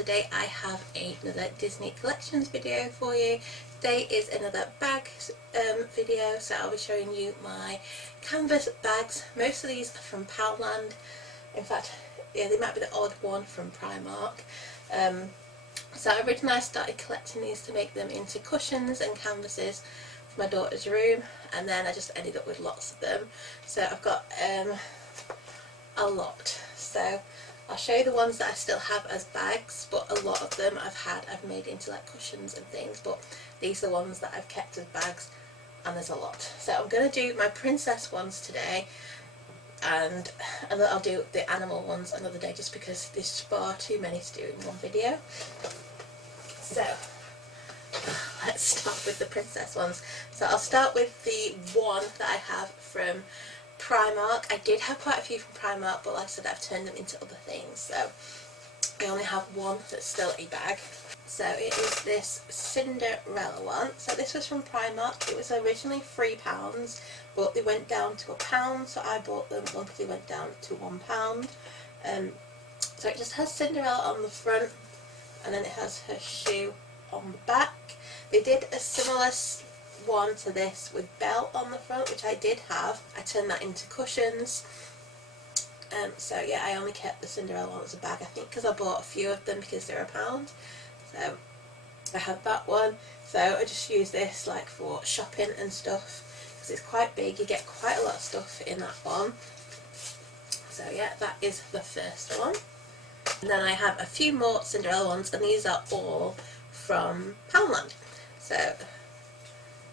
today I have another Disney Collections video for you. Today is another bags video, so I'll be showing you my canvas bags. Most of these are from Poundland. In fact, yeah, they might be the odd one from Primark. So originally I started collecting these to make them into cushions and canvases for my daughter's room, and then I just ended up with lots of them. So I've got a lot. So I'll show you the ones that I still have as bags, but a lot of them I've made into like cushions and things, but these are the ones that I've kept as bags, and there's a lot. So I'm going to do my princess ones today, and I'll do the animal ones another day just because there's far too many to do in one video. So let's start with the princess ones. So I'll start with the one that I have from Primark. I did have quite a few from Primark, but like I said, I've turned them into other things, so I only have one that's still a bag. So it is this Cinderella one. So this was from Primark. It was originally £3, but they went down to £1, so I bought them once they went down to £1. So it just has Cinderella on the front, and then it has her shoe on the back. They did a similar one to this with Belle on the front, which I did have. I turned that into cushions. So yeah, I only kept the Cinderella one as a bag, I think because I bought a few of them because they're £1. So I have that one. So I just use this like for shopping and stuff because it's quite big. You get quite a lot of stuff in that one. So yeah, that is the first one. And then I have a few more Cinderella ones, and these are all from Poundland. So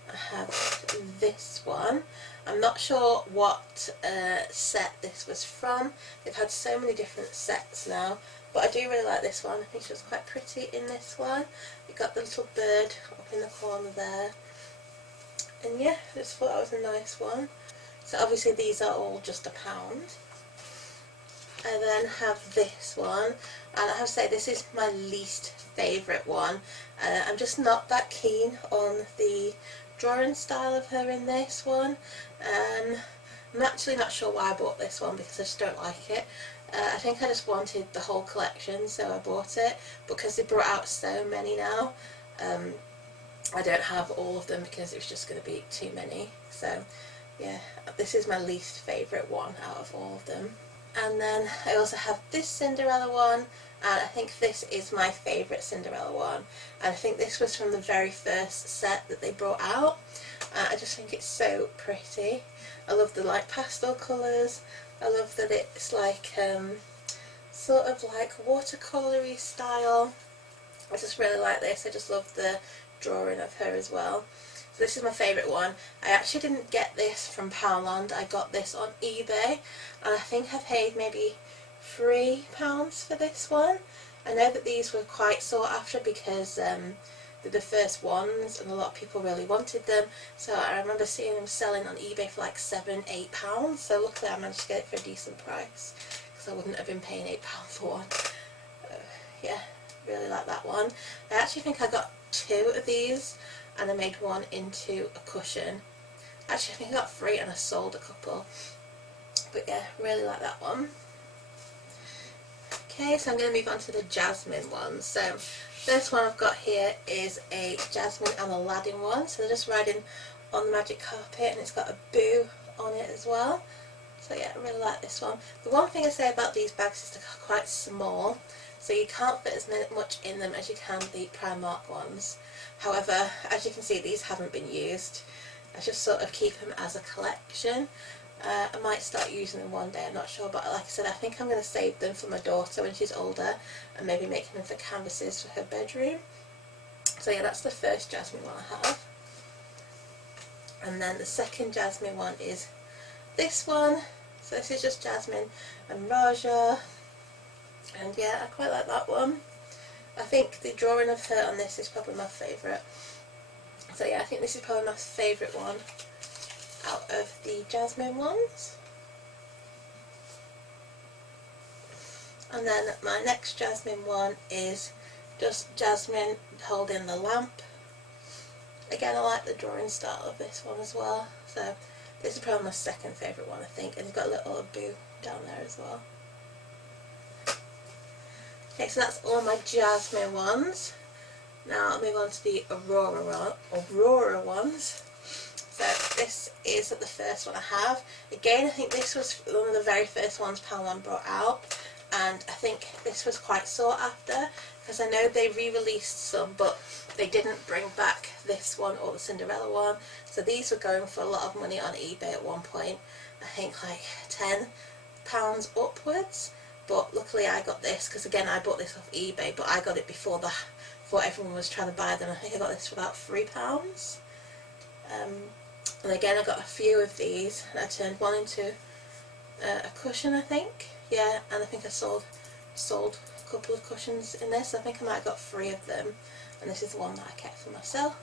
I have this one. I'm not sure what set this was from. They've had so many different sets now, but I do really like this one. I think she was quite pretty in this one. You got the little bird up in the corner there, and yeah, I just thought that was a nice one. So obviously these are all just £1. I then have this one, and I have to say this is my least favourite one. I'm just not that keen on the drawing style of her in this one. I'm actually not sure why I bought this one because I just don't like it. I think I just wanted the whole collection, so I bought it, because they brought out so many now. I don't have all of them because it was just going to be too many. So yeah, this is my least favourite one out of all of them. And then I also have this Cinderella one, and I think this is my favourite Cinderella one, and I think this was from the very first set that they brought out. I just think it's so pretty. I love the like pastel colours. I love that it's like sort of like watercolour-y style. I just really like this. I just love the drawing of her as well. So this is my favourite one. I actually didn't get this from Poundland. I got this on eBay, and I think I paid maybe £3 for this one. I know that these were quite sought after because they're the first ones and a lot of people really wanted them. So I remember seeing them selling on eBay for like £7–8. So luckily I managed to get it for a decent price because I wouldn't have been paying £8 for one. Yeah, really like that one. I actually think I got 2 of these, and I made one into a cushion. Actually, I think I got 3 and I sold a couple. But yeah, really like that one. Okay, so I'm going to move on to the Jasmine one. So first one I've got here is a Jasmine and Aladdin one. So they're just riding on the magic carpet, and it's got a boo on it as well. So yeah, I really like this one. The one thing I say about these bags is they're quite small, so you can't fit as much in them as you can the Primark ones. However, as you can see, these haven't been used. I just sort of keep them as a collection. I might start using them one day, I'm not sure, but like I said, I think I'm going to save them for my daughter when she's older and maybe make them into canvases for her bedroom. So yeah, that's the first Jasmine one I have. And then the second Jasmine one is this one. So this is just Jasmine and Raja, and yeah, I quite like that one. I think the drawing of her on this is probably my favourite. So yeah, I think this is probably my favourite one out of the Jasmine ones. And then my next Jasmine one is just Jasmine holding the lamp. Again, I like the drawing style of this one as well. So this is probably my second favourite one, I think, and it's got a little boo down there as well. Okay, so that's all my Jasmine ones. Now I'll move on to the Aurora ones. So this is the first one I have. Again, I think this was one of the very first ones Poundland brought out, and I think this was quite sought after because I know they re-released some, but they didn't bring back this one or the Cinderella one. So these were going for a lot of money on eBay at one point. I think like £10 upwards. But luckily I got this because again I bought this off eBay, but I got it before everyone was trying to buy them. I think I got this for about £3. And again I got a few of these, and I turned one into a cushion, I think. Yeah, and I think I sold a couple of cushions in this. I think I might have got 3 of them, and this is the one that I kept for myself.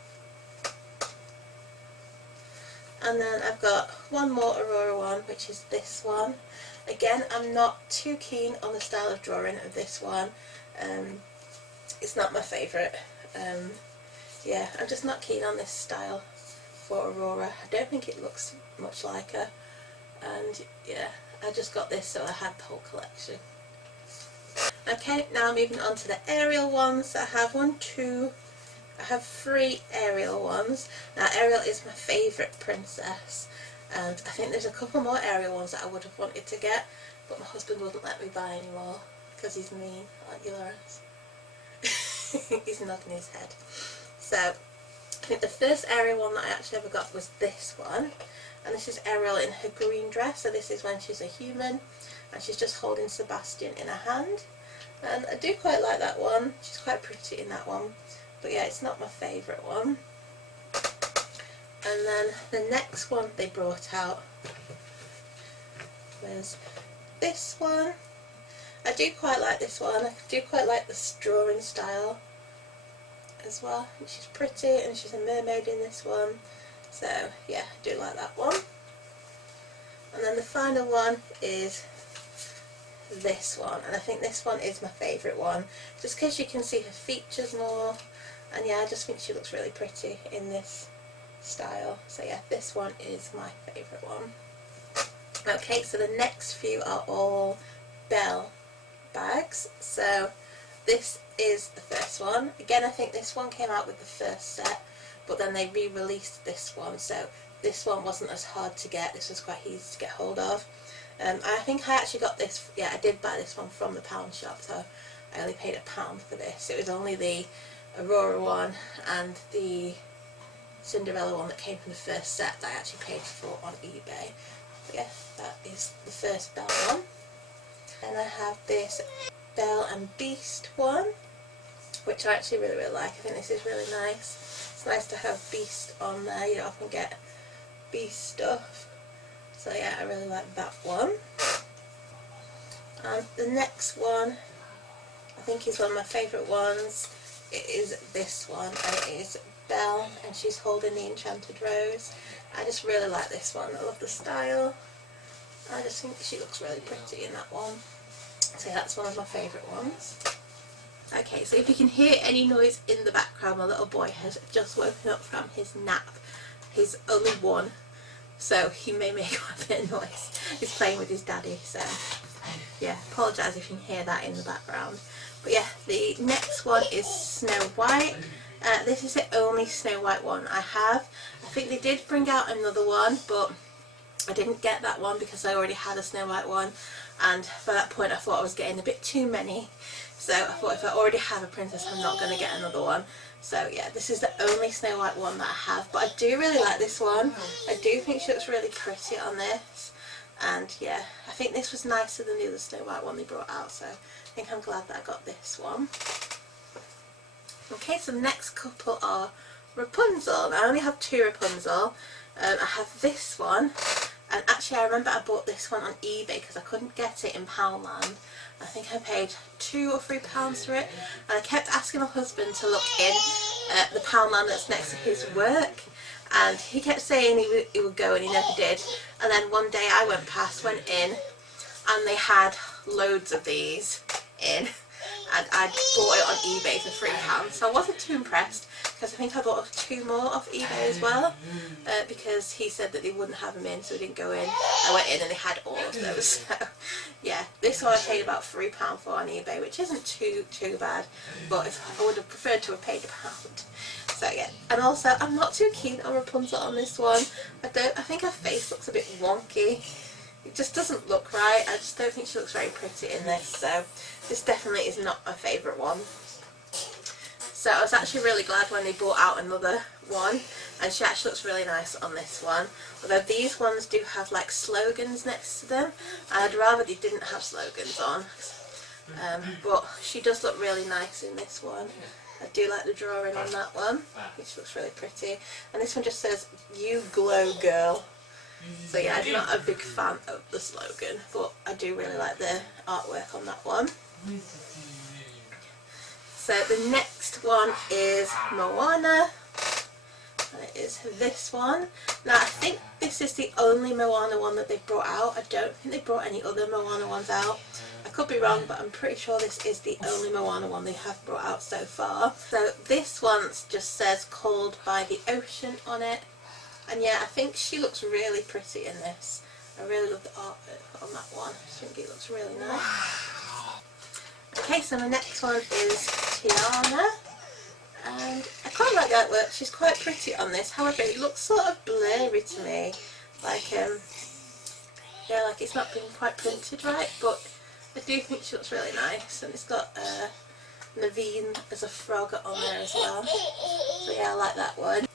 And then I've got one more Aurora one, which is this one. Again, I'm not too keen on the style of drawing of this one. It's not my favourite. Yeah, I'm just not keen on this style for Aurora. I don't think it looks much like her. And yeah, I just got this, so I had the whole collection. Okay, now moving on to the Ariel ones. I have 3 Ariel ones. Now Ariel is my favourite princess, and I think there's a couple more Ariel ones that I would have wanted to get, but my husband wouldn't let me buy anymore because he's mean, aren't you, Lawrence? He's nodding his head. So I think the first Ariel one that I actually ever got was this one, and this is Ariel in her green dress. So this is when she's a human and she's just holding Sebastian in her hand, and I do quite like that one. She's quite pretty in that one, but yeah, it's not my favourite one. And then the next one they brought out was this one. I do quite like this one. I do quite like the drawing style as well. She's pretty and she's a mermaid in this one. So yeah, I do like that one. And then the final one is this one, and I think this one is my favourite one just because you can see her features more, and yeah, I just think she looks really pretty in this style. So yeah, this one is my favourite one. Okay, so the next few are all Belle bags. So this is the first one. Again, I think this one came out with the first set, but then they re-released this one, so this one wasn't as hard to get. This was quite easy to get hold of. I think I actually got this, yeah, I did buy this one from the pound shop, so I only paid £1 for this. It was only the Aurora one and the Cinderella one that came from the first set that I actually paid for on eBay. But yeah, that is the first Belle one. And I have this Belle and Beast one, which I actually really like. I think this is really nice. It's nice to have Beast on there. You don't often get Beast stuff. So yeah, I really like that one. And the next one, I think is one of my favourite ones. It is this one, and it is Belle, and she's holding the enchanted rose. I just really like this one. I love the style. I just think she looks really pretty in that one. So yeah, that's one of my favourite ones. Okay, so if you can hear any noise in the background, my little boy has just woken up from his nap. He's only 1, so he may make a bit of noise. He's playing with his daddy, so yeah, apologise if you can hear that in the background. But yeah, the next one is Snow White. This is the only Snow White one I have. I think they did bring out another one, but I didn't get that one because I already had a Snow White one, and by that point I thought I was getting a bit too many. So I thought if I already have a princess, I'm not going to get another one. So yeah, this is the only Snow White one that I have, but I do really like this one. I do think she looks really pretty on this, and yeah, I think this was nicer than the other Snow White one they brought out, so I think I'm glad that I got this one. Okay, so the next couple are Rapunzel. Now, I only have 2 Rapunzel. I have this one, and actually I remember I bought this one on eBay because I couldn't get it in Poundland. I think I paid £2 or £3 for it, and I kept asking my husband to look in the Poundland that's next to his work, and he kept saying he would go, and he never did. And then one day I went in, and they had loads of these in, and I bought it on eBay for £3, so I wasn't too impressed. because I think I bought 2 more off eBay as well, because he said that they wouldn't have them in, so we didn't go in. I went in and they had all of those. So yeah, this one I paid about £3 for on eBay, which isn't too bad, but I would have preferred to have paid £1. So yeah, and also I'm not too keen on Rapunzel on this one. I think her face looks a bit wonky. It just doesn't look right. I just don't think she looks very pretty in this, so this definitely is not my favourite one. So I was actually really glad when they brought out another one, and she actually looks really nice on this one. Although these ones do have like slogans next to them, I'd rather they didn't have slogans on. But she does look really nice in this one. I do like the drawing on that one, which looks really pretty. And this one just says, "You glow, girl." So yeah, I'm not a big fan of the slogan, but I do really like the artwork on that one. So the next one is Moana, and it is this one. Now I think this is the only Moana one that they've brought out. I don't think they brought any other Moana ones out. I could be wrong, but I'm pretty sure this is the only Moana one they have brought out so far. So this one just says "Called by the Ocean" on it. And yeah, I think she looks really pretty in this. I really love the artwork on that one. I think it looks really nice. Okay, so my next one is Tiana. And I quite like the artwork. She's quite pretty on this. However, it looks sort of blurry to me. Like, yeah, like it's not been quite printed right. But I do think she looks really nice. And it's got Naveen as a frog on there as well. So yeah, I like that one.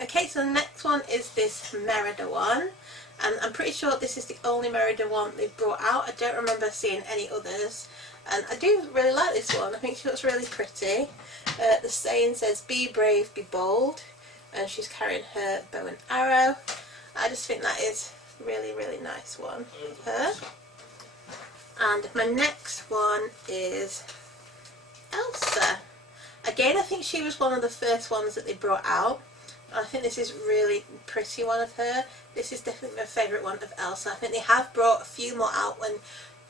Okay, so the next one is this Merida one, and I'm pretty sure this is the only Merida one they've brought out. I don't remember seeing any others, and I do really like this one. I think she looks really pretty. The saying says, "Be brave, be bold," and she's carrying her bow and arrow. I just think that is really nice one with her. And my next one is Elsa. Again, I think she was one of the first ones that they brought out. I think this is really pretty one of her. This is definitely my favourite one of Elsa. I think they have brought a few more out when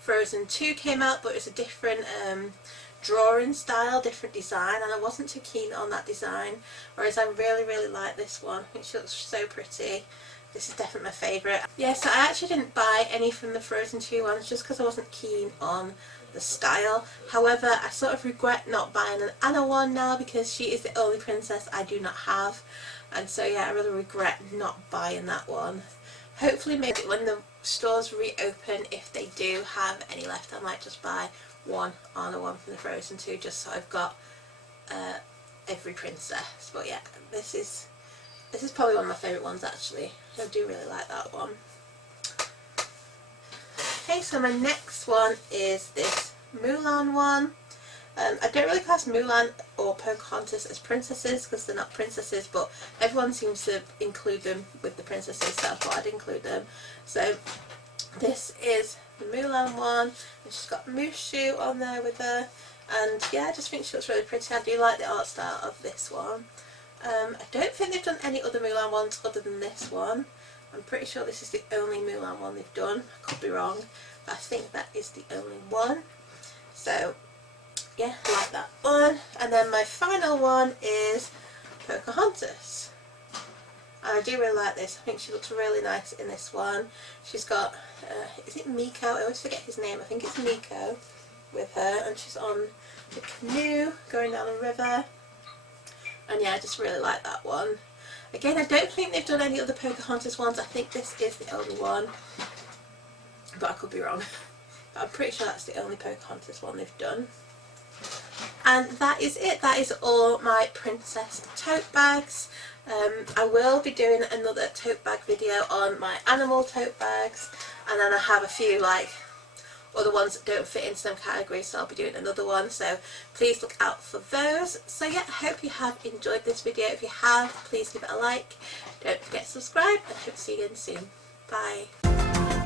Frozen 2 came out, but it's a different drawing style, different design, and I wasn't too keen on that design, whereas I really like this one. I think she looks so pretty. This is definitely my favourite. Yeah, so I actually didn't buy any from the Frozen 2 ones just because I wasn't keen on the style. However, I sort of regret not buying an Anna one now because she is the only princess I do not have. And so yeah, I really regret not buying that one. Hopefully maybe when the stores reopen, if they do have any left, I might just buy one Anna one from the Frozen 2 just so I've got every princess. But yeah, this is probably one of my favourite ones actually. I do really like that one. Okay, so my next one is this Mulan one. I don't really class Mulan or Pocahontas as princesses because they're not princesses, but everyone seems to include them with the princesses, so I thought I'd include them. So this is the Mulan one, and she's got Mushu on there with her, and yeah, I just think she looks really pretty. I do like the art style of this one. I don't think they've done any other Mulan ones other than this one. I'm pretty sure this is the only Mulan one they've done. I could be wrong, but I think that is the only one. So yeah, I like that one. And then my final one is Pocahontas. And I do really like this. I think she looks really nice in this one. She's got, is it Miko? I always forget his name. I think it's Miko with her. And she's on the canoe going down the river. And yeah, I just really like that one. Again, I don't think they've done any other Pocahontas ones. I think this is the only one. But I could be wrong. But I'm pretty sure that's the only Pocahontas one they've done. And that is it. That is all my princess tote bags. I will be doing another tote bag video on my animal tote bags, and then I have a few like other ones that don't fit into them categories, so I'll be doing another one, so please look out for those. So yeah, I hope you have enjoyed this video. If you have, please give it a like, don't forget to subscribe, and I hope to see you again soon. Bye.